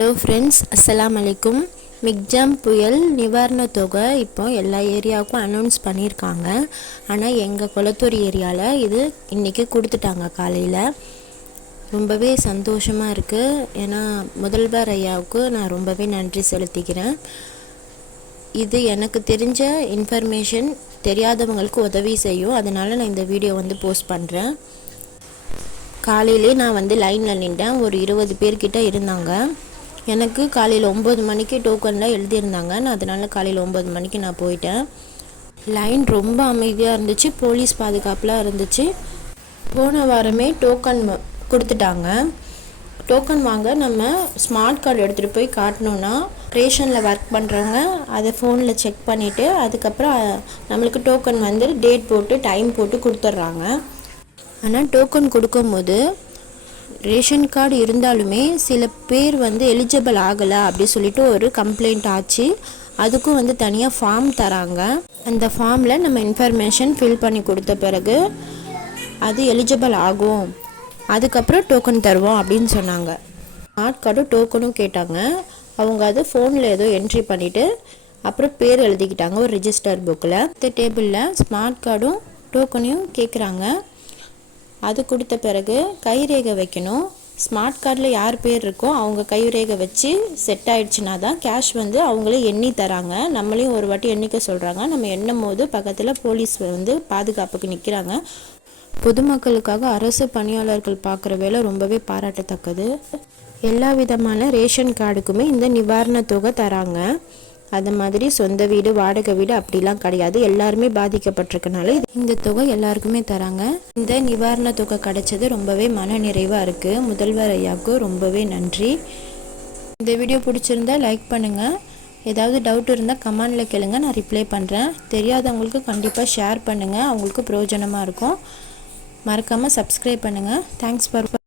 Hello friends, அஸ்ஸலாமு அலைக்கும். Michaung புயல் நிவாரண தொகை இப்போ எல்லா ஏரியாவுக்கும் அனௌன்ஸ் பண்ணியிருக்காங்க. ஆனால் எங்கள் கொளத்தூர் ஏரியாவில் இது இன்றைக்கி கொடுத்துட்டாங்க காலையில். ரொம்பவே சந்தோஷமாக இருக்குது. ஏன்னா முதல்வர் ஐயாவுக்கு நான் ரொம்பவே நன்றி செலுத்திக்கிறேன். இது எனக்கு தெரிஞ்ச இன்ஃபர்மேஷன் தெரியாதவங்களுக்கு உதவி செய்யும். அதனால் நான் இந்த வீடியோ போஸ்ட் பண்ணுறேன். காலையிலே நான் லைனில் நின்றேன். ஒரு 20 பேர்கிட்ட இருந்தாங்க. எனக்கு காலையில் 9 மணிக்கு டோக்கனில் எழுதியிருந்தாங்க. நான் அதனால் காலையில் 9 மணிக்கு நான் போயிட்டேன். லைன் ரொம்ப அமைதியாக இருந்துச்சு. போலீஸ் பாதுகாப்புலாம் இருந்துச்சு. போன வாரமே டோக்கன் கொடுத்துட்டாங்க. டோக்கன் வாங்க நம்ம ஸ்மார்ட் கார்டு எடுத்துகிட்டு போய் காட்டினோன்னா ரேஷனில் ஒர்க் பண்ணுறவங்க அதை ஃபோனில் செக் பண்ணிவிட்டு அதுக்கப்புறம் நம்மளுக்கு டோக்கன் டேட் போட்டு டைம் போட்டு கொடுத்துட்றாங்க. ஆனால் டோக்கன் கொடுக்கும்போது ரேஷன் கார்டு இருந்தாலுமே சில பேர் எலிஜிபிள் ஆகலை அப்படி சொல்லிட்டு ஒரு கம்ப்ளைண்ட் ஆச்சு. அதுக்கும் தனியாக ஃபார்ம் தராங்க. அந்த ஃபார்மில் நம்ம இன்ஃபர்மேஷன் ஃபில் பண்ணி கொடுத்த பிறகு அது எலிஜிபிள் ஆகும். அதுக்கப்புறம் டோக்கன் தருவோம் அப்படின்னு சொன்னாங்க. ஸ்மார்ட் கார்டும் டோக்கனும் கேட்டாங்க. அவங்க அது ஃபோனில் ஏதோ என்ட்ரி பண்ணிவிட்டு அப்புறம் பேர் எழுதிக்கிட்டாங்க ஒரு ரிஜிஸ்டர் புக்கில். இந்த டேபிளில் ஸ்மார்ட் கார்டும் டோக்கனையும் கேட்குறாங்க. அது கொடுத்த பிறகு கைரேகை வைக்கணும். ஸ்மார்ட் கார்டில் யார் பேர் இருக்கோ அவங்க கைரேகை வச்சு செட் ஆகிடுச்சுன்னா தான் கேஷ் அவங்களே எண்ணி தராங்க. நம்மளையும் ஒரு வாட்டி எண்ணிக்க சொல்கிறாங்க. நம்ம எண்ணும் போது பக்கத்தில் போலீஸ் பாதுகாப்புக்கு நிற்கிறாங்க. பொதுமக்களுக்காக அரசு பணியாளர்கள் பார்க்குற வேலை ரொம்பவே பாராட்டத்தக்கது. எல்லா விதமான ரேஷன் கார்டுக்குமே இந்த நிவாரண தொகை தராங்க. அது மாதிரி சொந்த வீடு வாடகை வீடு அப்படிலாம் கிடையாது. எல்லாருமே பாதிக்கப்பட்டிருக்கனால இந்த தொகை எல்லாருக்குமே தராங்க. இந்த நிவாரண தொகை கிடைச்சது ரொம்பவே மன நிறைவாக இருக்குது. முதல்வர் ஐயாவுக்கு ரொம்பவே நன்றி. இந்த வீடியோ பிடிச்சிருந்தா லைக் பண்ணுங்கள். ஏதாவது டவுட் இருந்தால் கமெண்டில் கேளுங்க, நான் ரிப்ளை பண்ணுறேன். தெரியாதவங்களுக்கு கண்டிப்பாக ஷேர் பண்ணுங்கள், அவங்களுக்கு பிரயோஜனமாக இருக்கும். மறக்காமல் சப்ஸ்கிரைப் பண்ணுங்கள். Thanks for